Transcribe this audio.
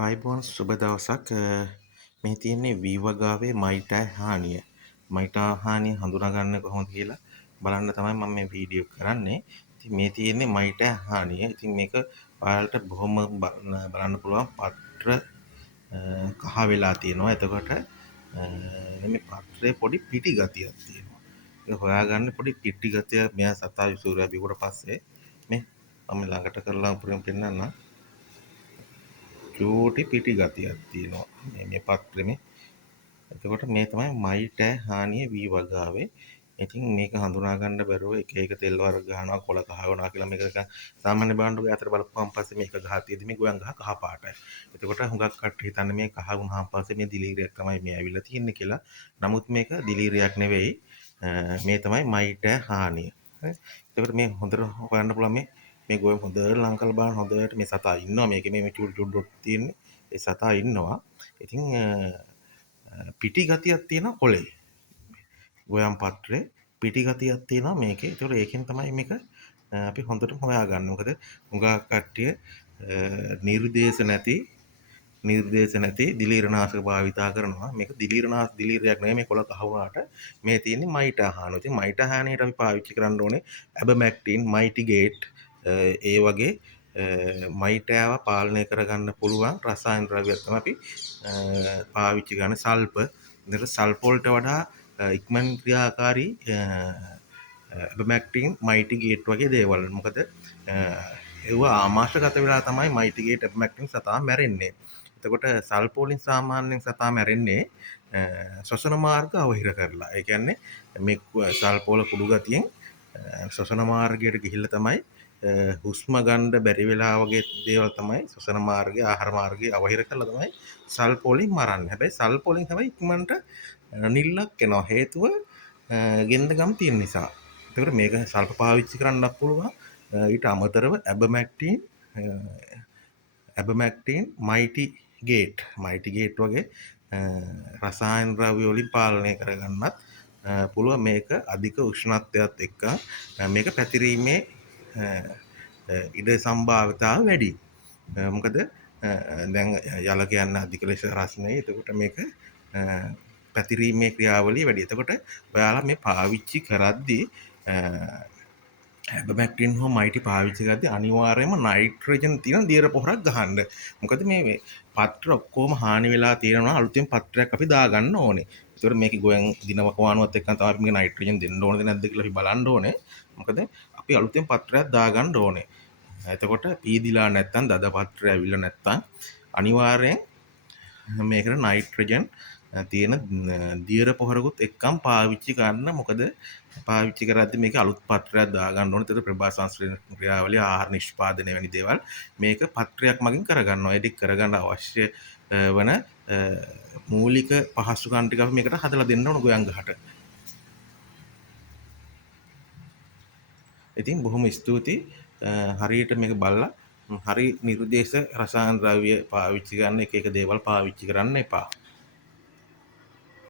ආයිබෝන් සුබ දවසක්. මේ තියෙන්නේ වී වගාවේ මයිටා හානිය. මයිටා හානිය හඳුනාගන්නේ කොහොමද කියලා බලන්න තමයි මම මේ වීඩියෝ කරන්නේ. ඉතින් මේ තියෙන්නේ මයිටා හානිය. ඉතින් මේක ඔයාලට බොහොම බලන්න පුළුවන් පත්‍ර කහ වෙලා තියෙනවා. එතකොට මේ පත්‍රයේ පොඩි පිටි ගතියක් තියෙනවා. ඒක හොයාගන්න පොඩි පිටි ගතිය මෙයා සතා විසූරා බිව්වට පස්සේ මේ මම ළඟට කරලා පෙන්නන්නම්. චූටි පිටි ගතියක් තියෙනවා මේ පත්‍රෙමේ. එතකොට මේ තමයි මයිටෑ හානිය වී වගාවේ. ඉතින් මේක හඳුනා ගන්න බැරුව එක එක තෙල් වර්ග ගහනවා කොළ කහ වෙනවා කියලා මේක නිකන් සාමාන්‍ය බාණ්ඩුවේ අතර බලපුවාන් පස්සේ මේක ගහ තියෙදි මේ ගොයන් ගහ කහ පාටයි. එතකොට හුඟක් කට්ටිය හිතන්නේ මේ කහ වුණාන් පස්සේ මේ දිලීරයක් තමයි මේ ඇවිල්ලා තියෙන්නේ කියලා. නමුත් මේක දිලීරයක් නෙවෙයි. මේ තමයි මයිටෑ හානිය. හරි. එතකොට මේ හොඳට හොයන්න පුළුවන් මේ ගොයම් හොඳට ලං කරලා බලන්න හොඳට මේ සතා ඉන්නවා මේකේ මේ චුඩ් චුඩ් ඩොට් තියෙන්නේ. ඒ සතා ඉන්නවා. ඉතින් පිටි ගතියක් තියෙනවා කොලේ. ගොයම් පත්‍රේ පිටි ගතියක් තියෙනවා මේකේ. ඒතකොට ඒකෙන් තමයි මේක අපි හොඳටම හොයාගන්නේ. මොකද හුඟා කට්ටිය නිර්දේශ නැති දිලීරනාශක භාවිතා කරනවා. මේක දිලීරයක් නෙවෙයි මේ කොළ කහ වුණාට මේ තියෙන්නේ මයිටා හානුව. ඉතින් මයිටා හානියට අපි පාවිච්චි කරන්න ඕනේ ඇබමැක්ටින්, මයිටිගේට් ඒ වගේ මයිටෑව පාලනය කරගන්න පුළුවන් රසායන ද්‍රව්‍යයක් තමයි අපි පාවිච්චි කරන්නේ. සල්ප. ඉතින් සල්ප වලට වඩා ඉක්මන් ක්‍රියාකාරී ඇබමැක්ටින්, මයිටිගේට් වගේ දේවල්. මොකද ඒව ආමාශගත වෙලා තමයි මයිටිගේට් ඇබමැක්ටින් සතා මැරෙන්නේ. එතකොට සල්ප වලින් සාමාන්‍යයෙන් සතා මැරෙන්නේ ශ්වසන මාර්ග අවහිර කරලා. ඒ කියන්නේ මේ සල්ප වල කුඩු ගතියෙන් ශ්වසන මාර්ගයට ගිහිල්ලා තමයි හුස්ම ගන්න බැරි වෙලා වගේ දේවල් තමයි ශ්වසන මාර්ගය, ආහාර මාර්ගය අවහිර කරලා තමයි සල්ප වලින් මරන්නේ. හැබැයි සල්ප වලින් තමයි ඉක්මනට නිල්ලක් එනවා. හේතුව ගෙන්දගම් තියෙන නිසා. එතකොට මේක සල්ප පාවිච්චි කරන්නත් පුළුවන්. ඊට අමතරව ඇබමැක්ටින්, මයිටිගේට් වගේ රසායන ද්‍රව්‍ය වලින් පාලනය කරගන්නත් පුළුවන්. මේක අධික උෂ්ණත්වයත් එක්ක මේක පැතිරීමේ ඉඩ සම්භාවිතාව වැඩි. මොකද දැන් යල කියන්නේ අධික ලෙස රස්නේ. එතකොට මේක පැතිරීමේ ක්‍රියාවලිය වැඩි. එතකොට ඔයාලා මේ පාවිච්චි කරද්දී ඇබමැක්ටින් හෝ මයිටි පාවිච්චි කරද්දී අනිවාර්යයෙන්ම නයිට්‍රජන් තියෙන දියර පොහොරක් ගහන්න. මොකද මේ පත්‍ර ඔක්කොම හානි වෙලා තියෙනවා. අලුතෙන් පත්‍රයක් අපි දාගන්න ඕනේ. ඒතකොට මේකේ ගොයන් දිනවකවානුවත් එක්ක තමයි අපි මේක නයිට්‍රජන් දෙන්න ඕනද නැද්ද කියලා අපි බලන්න ඕනේ. මොකද අපි අලුතෙන් පත්‍රයක් දාගන්න ඕනේ. එතකොට පීදිලා නැත්තම් දද පත්‍රය ඇවිල්ලා නැත්තම් අනිවාර්යෙන් මේකට නයිට්‍රජන් තියෙන දියර පොහොරකුත් එක්කම් පාවිච්චි කරන්න. මොකද පාවිච්චි කරද්දී මේක අලුත් පත්‍රයක් දාගන්න ඕනේ. ඒතකොට ප්‍රභා සංශ්ලේෂණ ක්‍රියාවලිය, ආහාර නිෂ්පාදනය වැනි දේවල් මේක පත්‍රයක් මගින් කරගන්නවා. ඒක කරගන්න අවශ්‍ය වන මූලික පහසුකම් ටික අපි මේකට හදලා දෙන්න ඕන ගොයන් ගහට. ඉතින් බොහොම ස්තුතියි. හරියට මේක බලලා හරි නිර්දේශ රසායන ද්‍රව්‍ය පාවිච්චි කරන්න, එක එක දේවල් පාවිච්චි කරන්න එපා.